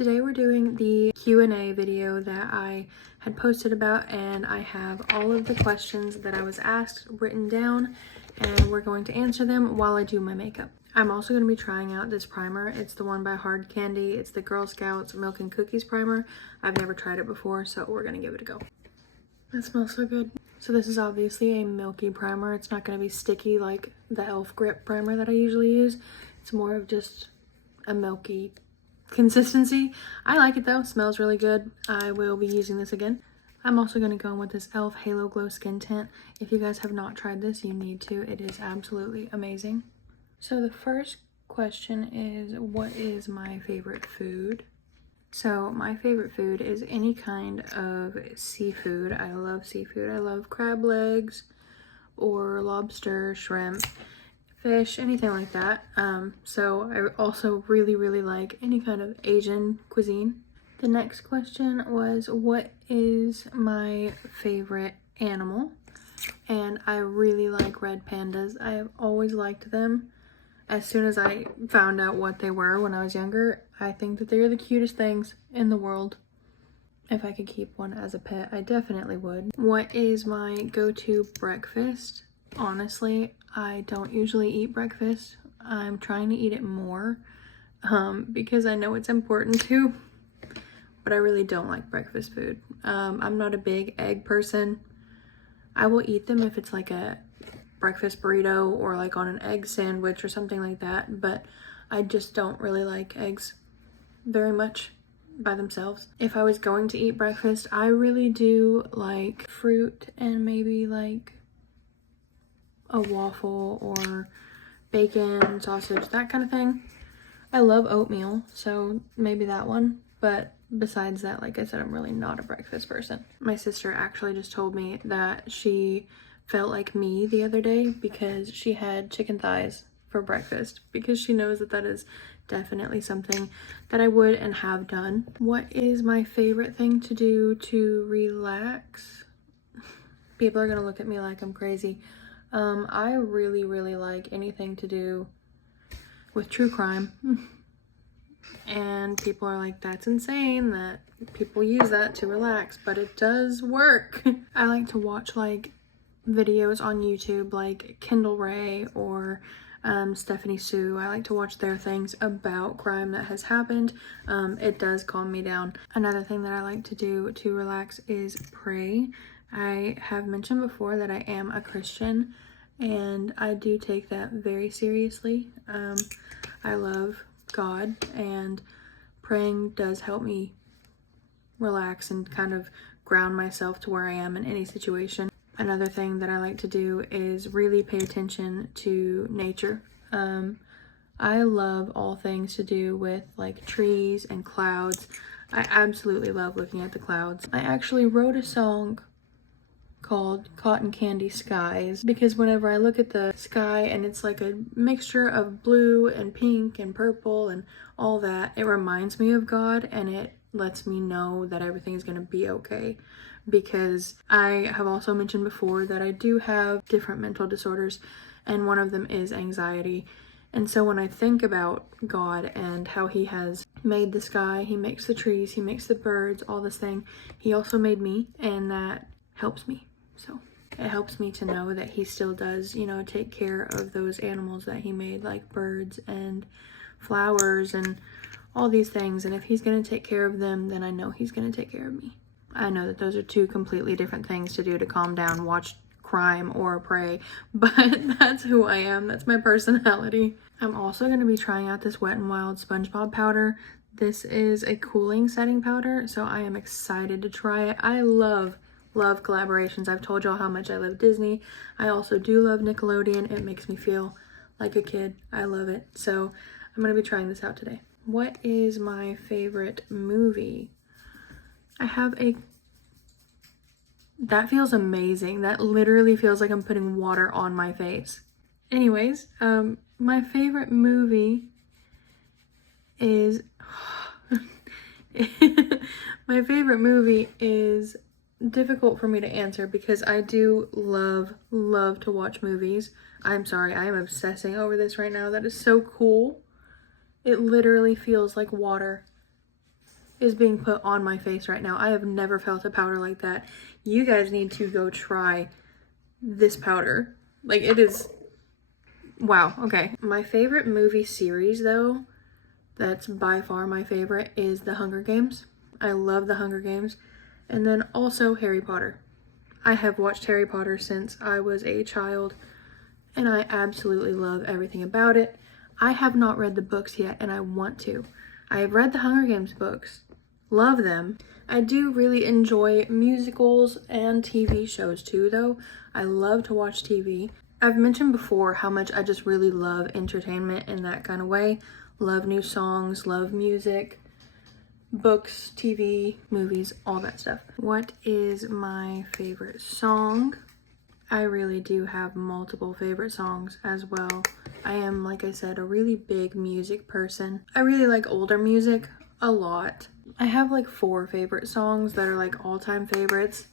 Today we're doing the Q&A video that I had posted about, and I have all of the questions that I was asked written down, and we're going to answer them while I do my makeup. I'm also going to be trying out this primer. It's the one by Hard Candy. It's the Girl Scouts Milk and Cookies primer. I've never tried it before, so we're going to give it a go. That smells so good. So this is obviously a milky primer. It's not going to be sticky like the e.l.f. Grip primer that I usually use. It's more of just a milky consistency. I like it though. Smells really good. I will be using this again. I'm also going to go in with this e.l.f. Halo Glow Skin Tint. If you guys have not tried this, you need to. It is absolutely amazing. So the first question is, what is my favorite food? So my favorite food is any kind of seafood. I love seafood. I love crab legs or lobster, shrimp, fish, anything like that. So I also really like any kind of Asian cuisine. The next question was, what is my favorite animal? And I really like red pandas. I have always liked them. As soon as I found out what they were when I was younger, I think that they're the cutest things in the world. If I could keep one as a pet, I definitely would. What is my go-to breakfast? Honestly, I don't usually eat breakfast. I'm trying to eat it more because I know it's important to, but I really don't like breakfast food. I'm not a big egg person. I will eat them if it's like a breakfast burrito or like on an egg sandwich or something like that, but I just don't really like eggs very much by themselves. If I was going to eat breakfast, I really do like fruit and maybe like a waffle or bacon, sausage, that kind of thing. I love oatmeal, so maybe that one, but besides that, like I said, I'm really not a breakfast person. My sister actually just told me that she felt like me the other day because she had chicken thighs for breakfast, because she knows that that is definitely something that I would and have done. What is my favorite thing to do to relax? People are gonna look at me like I'm crazy. I really like anything to do with true crime. And people are like, that's insane that people use that to relax, but it does work. I like to watch like videos on YouTube like Kendall Ray or Stephanie Sue. I like to watch their things about crime that has happened. It does calm me down. Another thing that I like to do to relax is pray. I have mentioned before that I am a Christian, and I do take that very seriously. I love God, and praying does help me relax and kind of ground myself to where I am in any situation. Another thing that I like to do is really pay attention to nature. I love all things to do with like trees and clouds. I absolutely love looking at the clouds. I actually wrote a song called Cotton Candy Skies because whenever I look at the sky and it's like a mixture of blue and pink and purple and all that, it reminds me of God, and it lets me know that everything is going to be okay. Because I have also mentioned before that I do have different mental disorders, and one of them is anxiety. And so when I think about God and how he has made the sky, he makes the trees, he makes the birds, all this thing, he also made me, and that helps me. So it helps me to know that he still does, you know, take care of those animals that he made, like birds and flowers and all these things. And if he's going to take care of them, then I know he's going to take care of me. I know that those are two completely different things to do to calm down, watch crime or pray, but that's who I am. That's my personality. I'm also going to be trying out this Wet n Wild SpongeBob powder. This is a cooling setting powder, so I am excited to try it. I love collaborations. I've told y'all how much I love Disney. I also do love Nickelodeon. It makes me feel like a kid. I love it. So I'm going to be trying this out today. What is my favorite movie? I have that feels amazing. That literally feels like I'm putting water on my face. Anyways, my favorite movie is my favorite movie is difficult for me to answer because I do love to watch movies. I'm sorry, I am obsessing over this right now. That is so cool. It literally feels like water. is being put on my face right now. I have never felt a powder like that. You guys need to go try this powder. Like, it is, wow. Okay, my favorite movie series though, that's by far my favorite, is The Hunger Games. I love The Hunger Games. And then also Harry Potter. I have watched Harry Potter since I was a child, and I absolutely love everything about it. I have not read the books yet, and I want to. I have read the Hunger Games books. Love them. I do really enjoy musicals and TV shows too, though. I love to watch TV. I've mentioned before how much I just really love entertainment in that kind of way. Love new songs, love music, books, TV, movies, all that stuff. What is my favorite song? I really do have multiple favorite songs as well. I am, like I said, a really big music person. I really like older music a lot. I have like 4 favorite songs that are like all-time favorites.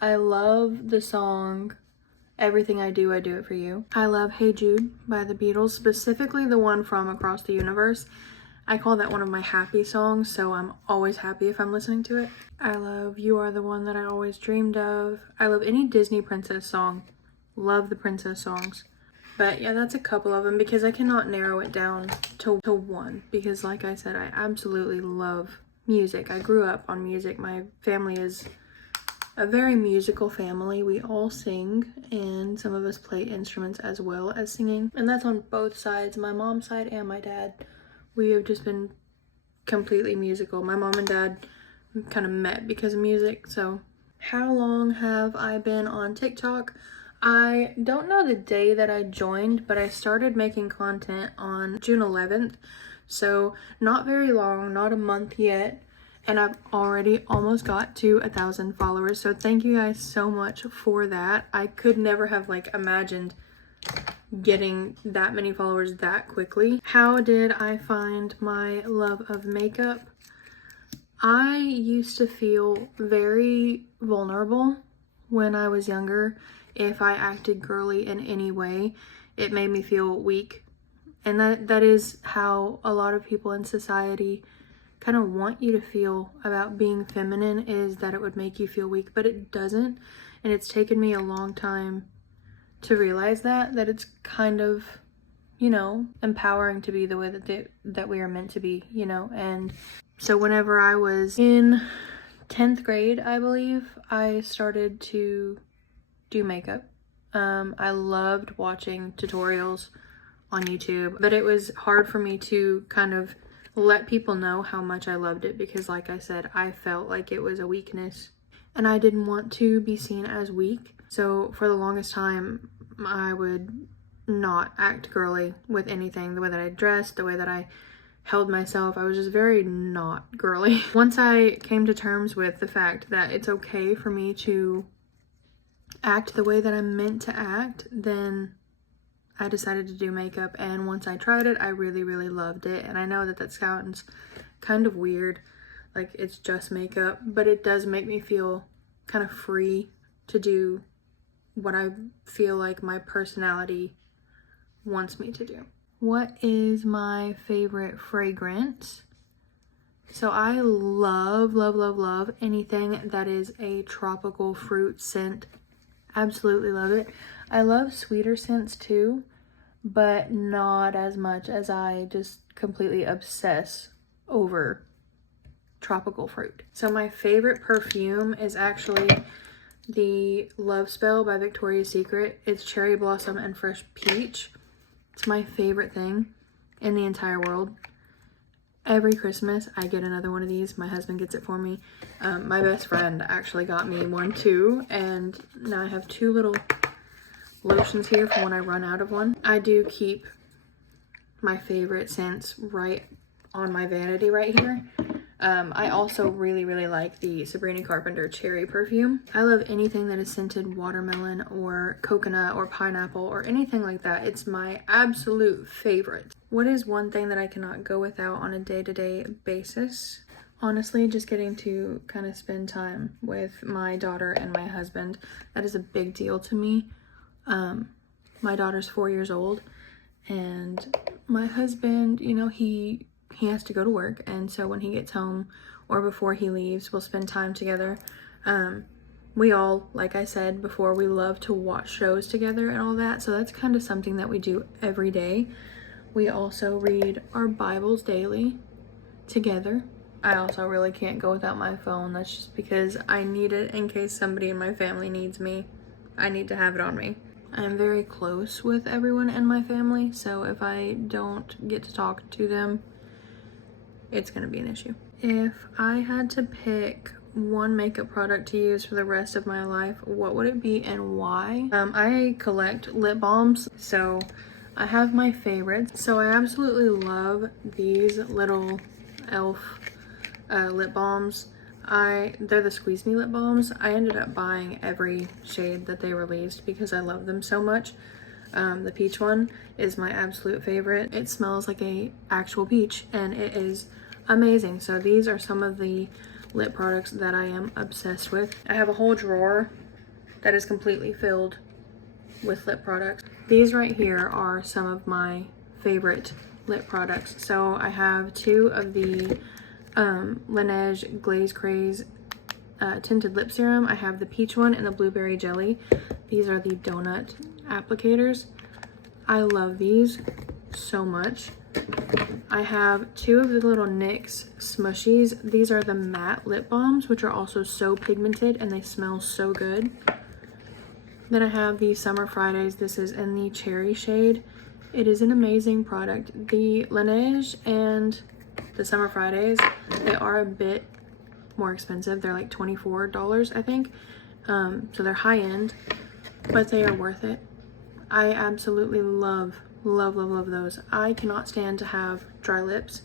I love the song Everything I Do It For You. I love Hey Jude by the Beatles, specifically the one from Across the Universe. I call that one of my happy songs, so I'm always happy if I'm listening to it. I love You Are the One That I Always Dreamed Of. I love any Disney princess song. Love the princess songs. But yeah, that's a couple of them because I cannot narrow it down to one, because like I said, I absolutely love music. I grew up on music. My family is a very musical family. We all sing, and some of us play instruments as well as singing. And that's on both sides, my mom's side and my dad. We have just been completely musical. My mom and dad kind of met because of music. So how long have I been on TikTok? I don't know the day that I joined, but I started making content on June 11th. So not very long, not a month yet. And I've already almost got to 1,000 followers. So thank you guys so much for that. I could never have like imagined getting that many followers that quickly. How did I find my love of makeup? I used to feel very vulnerable when I was younger. If I acted girly in any way, it made me feel weak. And that is how a lot of people in society kind of want you to feel about being feminine, is that it would make you feel weak, but it doesn't. And it's taken me a long time to realize that it's kind of, you know, empowering to be the way that we are meant to be, you know. And so whenever I was in 10th grade, I believe, I started to do makeup. I loved watching tutorials on YouTube, but it was hard for me to kind of let people know how much I loved it, because like I said, I felt like it was a weakness and I didn't want to be seen as weak. So for the longest time, I would not act girly with anything. The way that I dressed, the way that I held myself, I was just very not girly. Once I came to terms with the fact that it's okay for me to act the way that I'm meant to act, then I decided to do makeup. And once I tried it, I really, really loved it. And I know that sounds kind of weird, like it's just makeup, but it does make me feel kind of free to do what I feel like my personality wants me to do. What is my favorite fragrance? So I love, love, love, love anything that is a tropical fruit scent. Absolutely love it. I love sweeter scents too, but not as much as I just completely obsess over tropical fruit. So my favorite perfume is actually the Love Spell by Victoria's Secret. It's cherry blossom and fresh peach. It's my favorite thing in the entire world. Every Christmas, I get another one of these. My husband gets it for me. My best friend actually got me one too, and now I have 2 little lotions here for when I run out of one. I do keep my favorite scents right on my vanity right here. I also really, really like the Sabrina Carpenter cherry perfume. I love anything that is scented watermelon or coconut or pineapple or anything like that. It's my absolute favorite. What is one thing that I cannot go without on a day-to-day basis? Honestly, just getting to kind of spend time with my daughter and my husband. That is a big deal to me. My daughter's 4 years old, and my husband, you know, he he has to go to work, and so when he gets home or before he leaves, we'll spend time together. We all, like I said before, we love to watch shows together and all that, so that's kind of something that we do every day. We also read our Bibles daily together. I also really can't go without my phone. That's just because I need it in case somebody in my family needs me. I need to have it on me. I'm very close with everyone in my family, so if I don't get to talk to them, it's gonna be an issue. If I had to pick one makeup product to use for the rest of my life, what would it be and why? I collect lip balms, so I have my favorites. So I absolutely love these little e.l.f. Lip balms. They're the Squeeze Me lip balms. I ended up buying every shade that they released because I love them so much. The peach one is my absolute favorite. It smells like a actual peach and it is amazing. So these are some of the lip products that I am obsessed with. I have a whole drawer that is completely filled with lip products. These right here are some of my favorite lip products. So I have two of the Laneige Glaze Craze tinted lip serum. I have the peach one and the blueberry jelly. These are the donut applicators. I love these so much. I have two of the little NYX smushies. These are the matte lip balms, which are also so pigmented and they smell so good. Then I have the Summer Fridays. This is in the cherry shade. It is an amazing product. The Laneige and the Summer Fridays, they are a bit more expensive. They're like $24, I think. So they're high end, but they are worth it. I absolutely love those. I cannot stand to have dry lips,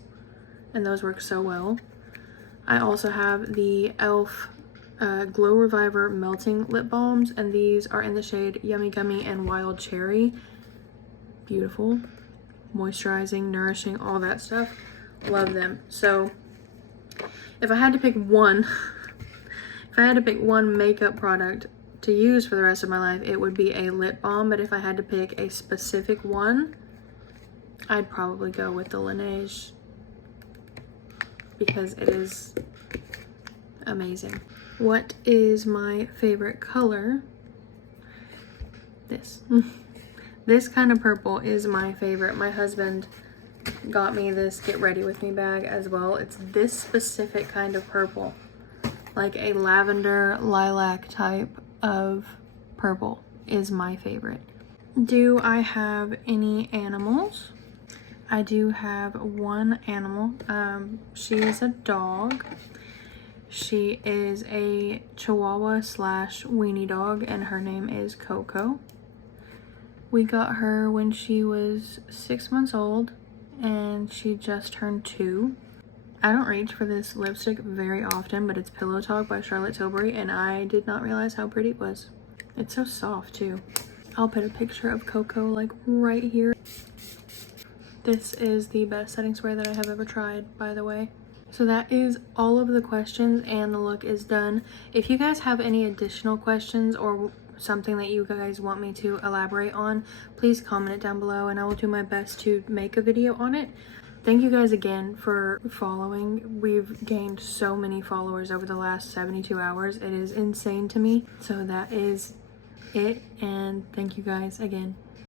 and those work so well. I also have the e.l.f. Glow Reviver Melting Lip Balms, and these are in the shade Yummy Gummy and Wild Cherry. Beautiful, moisturizing, nourishing, all that stuff. Love them. So if I had to pick one, if I had to pick one makeup product to use for the rest of my life, it would be a lip balm. But if I had to pick a specific one, I'd probably go with the Laneige because it is amazing. What is my favorite color? This. This kind of purple is my favorite. My husband got me this Get Ready With Me bag as well. It's this specific kind of purple, like a lavender lilac type of purple is my favorite. Do I have any animals? I do have one animal. She is a dog. She is a Chihuahua / weenie dog, and her name is Coco. We got her when she was 6 months old, and she just turned 2. I don't reach for this lipstick very often, but it's Pillow Talk by Charlotte Tilbury, and I did not realize how pretty it was. It's so soft too. I'll put a picture of Coco like right here. This is the best setting spray that I have ever tried, by the way. So that is all of the questions, and the look is done. If you guys have any additional questions or something that you guys want me to elaborate on, please comment it down below and I will do my best to make a video on it. Thank you guys again for following. We've gained so many followers over the last 72 hours. It is insane to me. So that is it, and thank you guys again.